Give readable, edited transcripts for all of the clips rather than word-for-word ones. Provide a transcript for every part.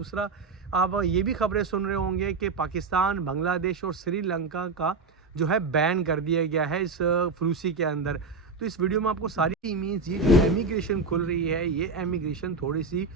दूसरा आप ये भी खबरें सुन रहे होंगे कि पाकिस्तान, बांग्लादेश और श्रीलंका का जो है बैन कर दिया गया है इस फ्लूसी के अंदर। तो इस वीडियो में आपको सारी मीन्स ये जो एमिग्रेशन खुल रही है, ये एमिग्रेशन थोड़ी सी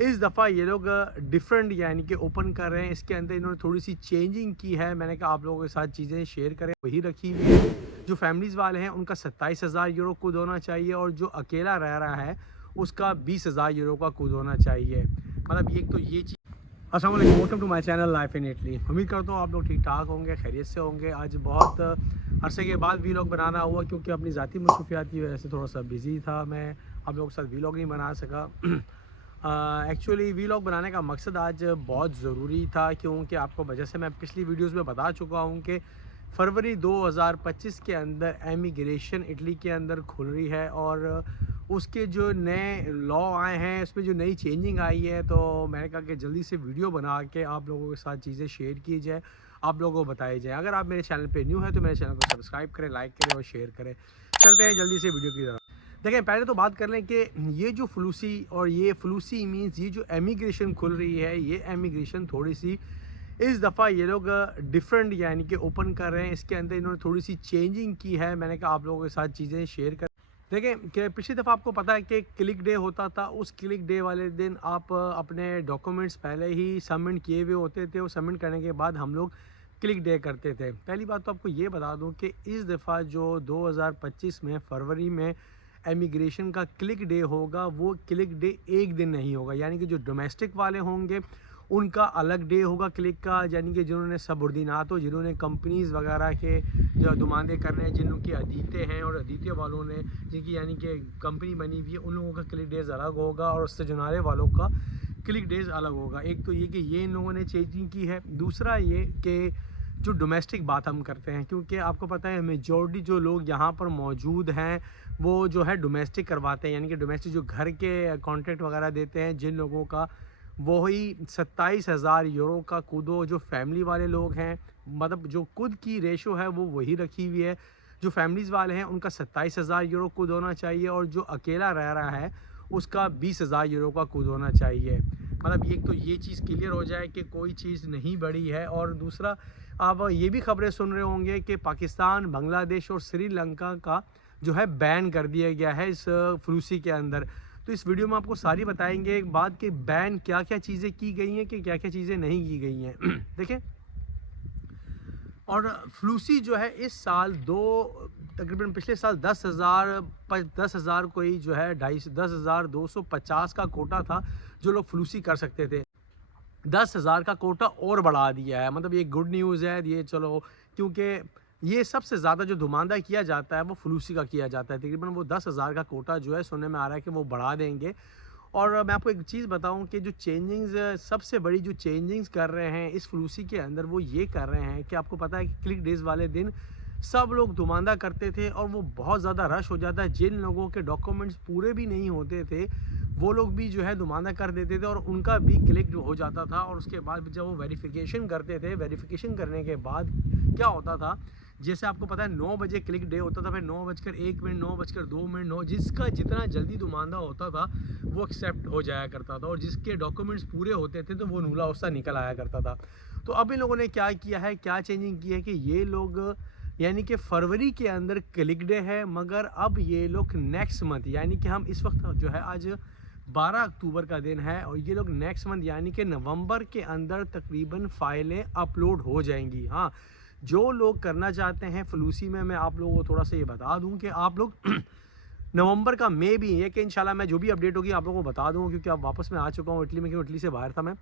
इस दफ़ा ये लोग डिफरेंट यानी कि ओपन कर रहे हैं। इसके अंदर इन्होंने थोड़ी सी चेंजिंग की है। मैंने कहा आप लोगों के साथ चीज़ें शेयर करें, वही रखी हुई है। जो फैमिलीज़ वाले हैं उनका 27,000 यूरो कूद होना चाहिए और जो अकेला रह रहा है उसका 20,000 यूरो का कूद होना चाहिए। मतलब एक तो ये चीज़। अस्सलाम वालेकुम, welcome to my channel life in Italy. उम्मीद करता हूँ आप लोग ठीक ठाक होंगे, खैरियत से होंगे। आज बहुत अरसे के बाद वीलॉग बनाना हुआ क्योंकि अपनी ज़ाती मसरूफियात की वजह से थोड़ा सा बिज़ी था। मैं आप लोगों के साथ वीलॉग नहीं बना सका। एक्चुअली वीलॉग बनाने का मकसद आज बहुत ज़रूरी था क्योंकि आपको वजह से मैं पिछली वीडियोस में बता चुका हूँ कि फरवरी 2025 के अंदर एमिग्रेशन इटली के अंदर खुल रही है और उसके जो नए लॉ आए हैं उसमें जो नई चेंजिंग आई है। तो मैंने कहा कि जल्दी से वीडियो बना के आप लोगों के साथ चीज़ें शेयर की जाए, आप लोगों को बताई जाए। अगर आप मेरे चैनल पे न्यू है तो मेरे चैनल को सब्सक्राइब करें, लाइक करें और शेयर करें। चलते हैं जल्दी से वीडियो की तरफ। देखें, पहले तो बात कर लें कि ये जो फ्लूसी और ये फ्लूसी मीन्स ये जो एमिग्रेशन खुल रही है, ये एमिग्रेशन थोड़ी सी इस दफ़ा ये लोग डिफरेंट यानी कि ओपन कर रहे हैं। इसके अंदर इन्होंने थोड़ी सी चेंजिंग की है। मैंने कहा आप लोगों के साथ चीज़ें शेयर कर। देखें कि पिछली दफ़ा आपको पता है कि क्लिक डे होता था। उस क्लिक डे वाले दिन आप अपने डॉक्यूमेंट्स पहले ही सबमिट किए हुए होते थे और सबमिट करने के बाद हम लोग क्लिक डे करते थे। पहली बात तो आपको ये बता दूं कि इस दफ़ा जो 2025 में फरवरी में एमिग्रेशन का क्लिक डे होगा, वो क्लिक डे एक दिन नहीं होगा। यानी कि जो डोमेस्टिक वाले होंगे उनका अलग डे होगा क्लिक का, यानी कि जिन्होंने सबऑर्डिनेट हो, जिन्होंने कंपनीज़ वगैरह के जो नुमाइंदे कर रहे हैं, जिनके अदीते हैं और अदीते वालों ने जिनकी यानी कि कंपनी बनी हुई है, उन लोगों का क्लिक डेज़ अलग होगा और सजनारे वालों का क्लिक डेज़ अलग होगा। एक तो ये कि ये इन लोगों ने चेंजिंग की है। दूसरा ये कि जो डोमेस्टिक बात हम करते हैं, क्योंकि आपको पता है मेजॉरिटी जो लोग यहाँ पर मौजूद हैं वो जो है डोमेस्टिक करवाते हैं, यानी कि डोमेस्टिक जो घर के कॉन्ट्रैक्ट वगैरह देते हैं, जिन लोगों का वही 27,000 यूरो का कूदो। जो फैमिली वाले लोग हैं, मतलब जो खुद की रेशो है वो वही रखी हुई है। जो फैमिलीज़ वाले हैं उनका 27,000 यूरो कूद होना चाहिए और जो अकेला रह रहा है उसका 20,000 यूरो का कूद होना चाहिए। मतलब एक तो ये चीज़ क्लियर हो जाए कि कोई चीज़ नहीं बढ़ी है। और दूसरा आप ये भी खबरें सुन रहे होंगे कि पाकिस्तान, बांग्लादेश और श्रीलंका का जो है बैन कर दिया गया है इस फ्लूसी के अंदर। तो इस वीडियो में आपको सारी बताएंगे एक बात कि बैन क्या क्या चीज़ें की गई हैं कि क्या क्या चीज़ें नहीं की गई हैं। देखें, और फ्लूसी जो है इस साल तकरीबन पिछले साल 10,000 कोई जो है 10,250 का कोटा था जो लोग फ्लूसी कर सकते थे। 10,000 का कोटा और बढ़ा दिया है। मतलब ये गुड न्यूज़ है ये, चलो, क्योंकि ये सबसे ज़्यादा जो धुमांदा किया जाता है वो फ्लूसी का किया जाता है। तकरीबन वो 10,000 का कोटा जो है सुनने में आ रहा है कि वो बढ़ा देंगे। और मैं आपको एक चीज़ बताऊं कि जो चेंजिंग्स, सबसे बड़ी जो चेंजिंग्स कर रहे हैं इस फ्लूसी के अंदर, वो ये कर रहे हैं कि आपको पता है कि क्लिक डेज़ वाले दिन सब लोग धुमांदा करते थे और वो बहुत ज़्यादा रश हो जाता है। जिन लोगों के डॉक्यूमेंट्स पूरे भी नहीं होते थे वो लोग भी जो है धुमांदा कर देते थे और उनका भी क्लिक हो जाता था। और उसके बाद जब वो वेरिफिकेशन करते थे, वेरिफिकेशन करने के बाद क्या होता था, जैसे आपको पता है 9 बजे क्लिक डे होता था, फिर 9:01, 9:02, 9 जिसका जितना जल्दी धुमांदा होता था वो एक्सेप्ट हो जाया करता था और जिसके डॉक्यूमेंट्स पूरे होते थे तो वो नूला उस्ता निकल आया करता था। तो अब इन लोगों ने क्या किया है, क्या चेंजिंग की है कि ये लोग यानी कि फरवरी के अंदर क्लिक डे है, मगर अब ये लोग नेक्स्ट मंथ, यानी कि हम इस वक्त जो है आज 12 अक्टूबर का दिन है और ये लोग नेक्स्ट मंथ यानी कि नवंबर के अंदर तकरीबन फ़ाइलें अपलोड हो जाएंगी। हाँ, जो लोग करना चाहते हैं फ्लूसी में, मैं आप लोगों को थोड़ा सा ये बता दूं कि आप लोग नवंबर का मे भी है कि इंशाल्लाह मैं जो भी अपडेट होगी आप लोगों को बता दूंगा, क्योंकि अब वापस मैं आ चुका हूँ इटली में, क्योंकि इटली से बाहर था मैं।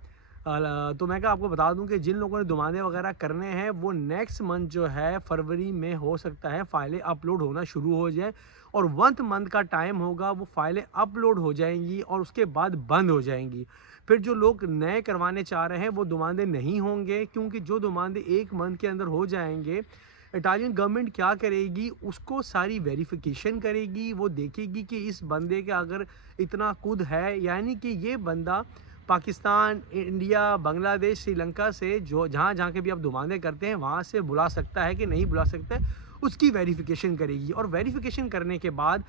तो मैं क्या आपको बता दूं कि जिन लोगों ने दुमाने वगैरह करने हैं वो नेक्स्ट मंथ जो है फरवरी में हो सकता है फ़ाइलें अपलोड होना शुरू हो जाए और 1 मंथ का टाइम होगा, वो फ़ाइलें अपलोड हो जाएंगी और उसके बाद बंद हो जाएंगी। फिर जो लोग नए करवाने चाह रहे हैं वो दुमानदे नहीं होंगे, क्योंकि जो दुमानदे 1 मंथ के अंदर हो जाएंगे, इटालियन गवर्नमेंट क्या करेगी, उसको सारी वेरिफिकेशन करेगी। वो देखेगी कि इस बंदे का अगर इतना कूद है, यानी कि ये बंदा पाकिस्तान, इंडिया, बांग्लादेश, श्रीलंका से जो जहाँ जहाँ के भी आप दुमानदे करते हैं वहाँ से बुला सकता है कि नहीं बुला सकता है, اس کی ویریفیکیشن کرے گی، اور ویریفیکیشن کرنے کے بعد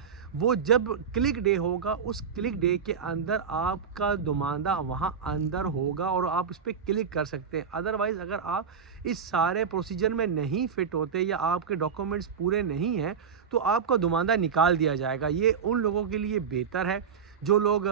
وہ جب کلک ڈے ہوگا اس کلک ڈے کے اندر آپ کا نمائندہ وہاں اندر ہوگا اور آپ اس پہ کلک کر سکتے ہیں۔ ادروائز اگر آپ اس سارے پروسیجر میں نہیں فٹ ہوتے یا آپ کے ڈاکومنٹس پورے نہیں ہیں تو آپ کا نمائندہ نکال دیا جائے گا۔ یہ ان لوگوں کے لیے بہتر ہے جو لوگ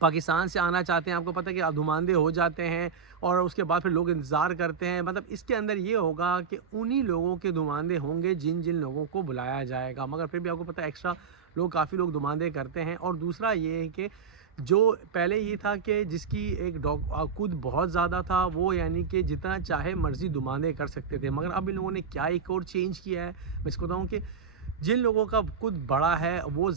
پاکستان سے آنا چاہتے ہیں، آپ کو پتہ ہے کہ نمائندے ہو جاتے ہیں اور اس کے بعد پھر لوگ انتظار کرتے ہیں۔ مطلب اس کے اندر یہ ہوگا کہ انہی لوگوں کے نمائندے ہوں گے جن لوگوں کو بلایا جائے گا، مگر پھر بھی آپ کو پتہ ہے ایکسٹرا کافی لوگ نمائندے کرتے ہیں۔ اور دوسرا یہ ہے کہ جو پہلے یہ تھا کہ جس کی ایک خود بہت زیادہ تھا وہ یعنی کہ جتنا چاہے مرضی نمائندے کر سکتے تھے، مگر اب ان لوگوں نے کیا ایک اور چینج کیا ہے، میں اس کو بتاؤں کہ جن لوگوں کا خود بڑا ہے وہ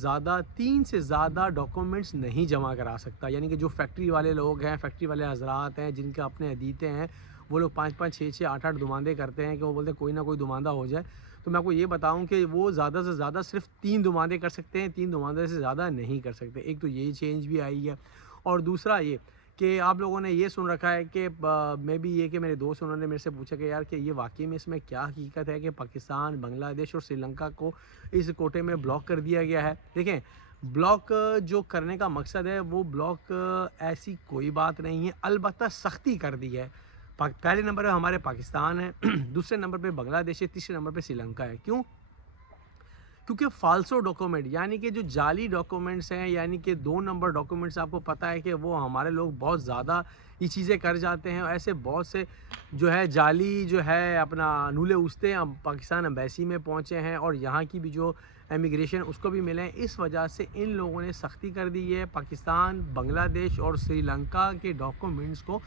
3 سے زیادہ ڈاکومنٹس نہیں جمع کرا سکتا، یعنی کہ جو فیکٹری والے لوگ ہیں، فیکٹری والے حضرات ہیں جن کے اپنے عدیتے ہیں، وہ لوگ 5 6 8 نمائندے کرتے ہیں کہ وہ بولتے ہیں کوئی نہ کوئی نمائندہ ہو جائے۔ تو میں آپ کو یہ بتاؤں کہ وہ زیادہ سے زیادہ صرف 3 نمائندے کر سکتے ہیں، 3 نمائندے سے زیادہ نہیں کر سکتے۔ ایک تو یہی چینج بھی آئی ہے، اور دوسرا یہ کہ آپ لوگوں نے یہ سن رکھا ہے کہ میں بھی یہ کہ میرے دوست انہوں نے میرے سے پوچھا کہ یار کہ یہ واقعی میں اس میں کیا حقیقت ہے کہ پاکستان، بنگلہ دیش اور سری لنکا کو اس کوٹے میں بلاک کر دیا گیا ہے۔ دیکھیں، بلاک جو کرنے کا مقصد ہے وہ بلاک ایسی کوئی بات نہیں ہے، البتہ سختی کر دی ہے۔ پہلے نمبر پہ ہمارے پاکستان ہے، دوسرے نمبر پہ بنگلہ دیش ہے، تیسرے نمبر پہ سری لنکا ہے۔ کیونکہ فالسو ڈاکومنٹ یعنی کہ جو جعلی ڈاکومنٹس ہیں، یعنی کہ 2 نمبر ڈاکومنٹس، آپ کو پتہ ہے کہ وہ ہمارے لوگ بہت زیادہ یہ چیزیں کر جاتے ہیں، اور ایسے بہت سے جو ہے جعلی جو ہے اپنا نولے اوستے پاکستان ایمبیسی میں پہنچے ہیں، اور یہاں کی بھی جو امیگریشن اس کو بھی ملے ہیں۔ اس وجہ سے ان لوگوں نے سختی کر دی ہے، پاکستان، بنگلہ دیش اور سری لنکا کے ڈاکومنٹس کو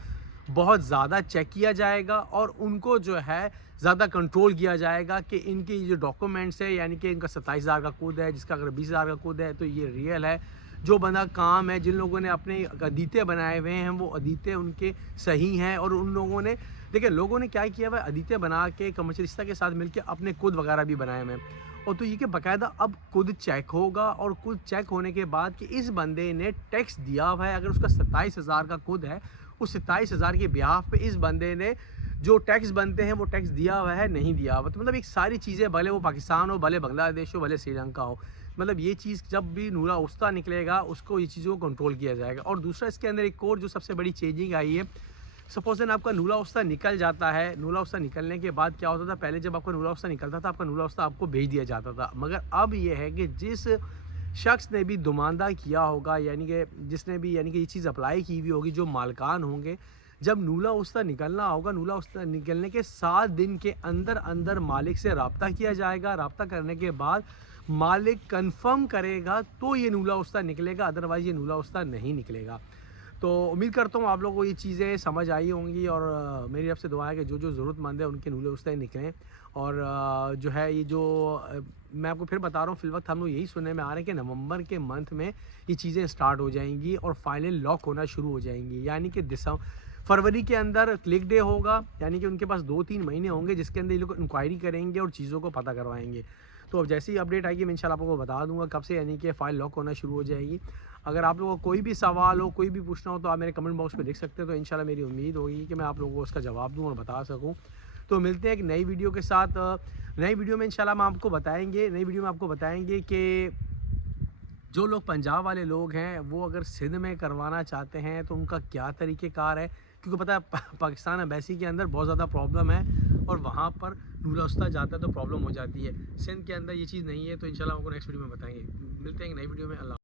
بہت زیادہ چیک کیا جائے گا، اور ان کو جو ہے زیادہ کنٹرول کیا جائے گا کہ ان کی جو ڈاکومنٹس ہے، یعنی کہ ان کا 27,000 کا کوڈ ہے، جس کا اگر 20,000 کا کوڈ ہے تو یہ ریئل ہے۔ جو بندہ کام ہے، جن لوگوں نے اپنے عدیتے بنائے ہوئے ہیں وہ عدیتے ان کے صحیح ہیں، اور ان لوگوں نے دیکھیں لوگوں نے کیا کیا ہوا ہے، عدیتے بنا کے کمرشلستہ کے ساتھ مل کے اپنے کوڈ وغیرہ بھی بنائے ہوئے ہیں، اور تو یہ کہ باقاعدہ اب کوڈ چیک ہوگا، اور کوڈ چیک ہونے کے بعد کہ اس بندے نے ٹیکس دیا ہوا ہے، اگر اس کا 27,000 کا کوڈ ہے، اس 27,000 کے بیہاف پہ اس بندے نے جو ٹیکس بنتے ہیں وہ ٹیکس دیا ہوا ہے نہیں دیا ہوا، تو مطلب ایک ساری چیزیں، بھلے وہ پاکستان ہو، بھلے بنگلہ دیش ہو، بھلے سری لنکا ہو، مطلب یہ چیز جب بھی نورا اوستا نکلے گا اس کو یہ چیزوں کو کنٹرول کیا جائے گا۔ اور دوسرا اس کے اندر ایک اور جو سب سے بڑی چینجنگ آئی ہے، سپوز آپ کا نورا اوستا نکل جاتا ہے، نورا اوستا نکلنے کے بعد کیا ہوتا تھا، پہلے جب آپ کا نورا اوستا نکلتا تھا آپ کا نورا اوستا آپ کو بھیج دیا جاتا تھا، مگر اب یہ ہے کہ جس شخص نے بھی نمائندہ کیا ہوگا، یعنی کہ جس نے بھی یعنی کہ یہ چیز اپلائی کی ہوئی ہوگی، جو مالکان ہوں گے، جب نولا اوستا نکلنا ہوگا، نولا اوستا نکلنے کے 7 دن کے اندر مالک سے رابطہ کیا جائے گا، رابطہ کرنے کے بعد مالک کنفرم کرے گا تو یہ نولا اوستا نکلے گا، ادروائز یہ نولا اوستا نہیں نکلے گا۔ تو امید کرتا ہوں آپ لوگوں کو یہ چیزیں سمجھ آئی ہوں گی، اور میری طرف سے دعا ہے کہ جو ضرورت مند ہے ان کے نولے اوستے نکلیں، اور جو ہے یہ جو میں آپ کو پھر بتا رہا ہوں، فی الوقت ہم لوگ یہی سننے میں آ رہے ہیں کہ نومبر کے منتھ میں یہ چیزیں سٹارٹ ہو جائیں گی اور فائنل لاک ہونا شروع ہو جائیں گی، یعنی کہ فروری کے اندر کلک ڈے ہوگا، یعنی کہ ان کے پاس 2-3 مہینے ہوں گے جس کے اندر یہ لوگ انکوائری کریں گے اور چیزوں کو پتہ کروائیں گے۔ تو اب جیسی اپڈیٹ آئے گی میں انشاءاللہ آپ کو بتا دوں گا کب سے، یعنی کہ فائل لاک ہونا شروع ہو جائے گی۔ اگر آپ لوگوں کو کوئی بھی سوال ہو، کوئی بھی پوچھنا ہو تو آپ میرے کمنٹ باکس میں لکھ سکتے ہیں، تو انشاءاللہ میری امید ہوگی کہ میں آپ لوگوں کو اس کا جواب دوں اور بتا سکوں۔ تو ملتے ہیں ایک نئی ویڈیو کے ساتھ، نئی ویڈیو میں انشاءاللہ ہم آپ کو بتائیں گے کہ جو لوگ پنجاب والے لوگ ہیں وہ اگر سندھ میں کروانا چاہتے ہیں تو ان کا کیا طریقہ کار ہے، کیونکہ پتہ ہے پاکستان ایمبیسی کے اندر بہت زیادہ پرابلم ہے، اور وہاں پر نولا اوستا جاتا ہے تو پرابلم ہو جاتی ہے۔ سندھ کے اندر یہ چیز نہیں ہے، تو انشاءاللہ ہم آپ کو نیکسٹ ویڈیو میں بتائیں گے۔ ملتے ہیں ایک نئی ویڈیو میں، اللہ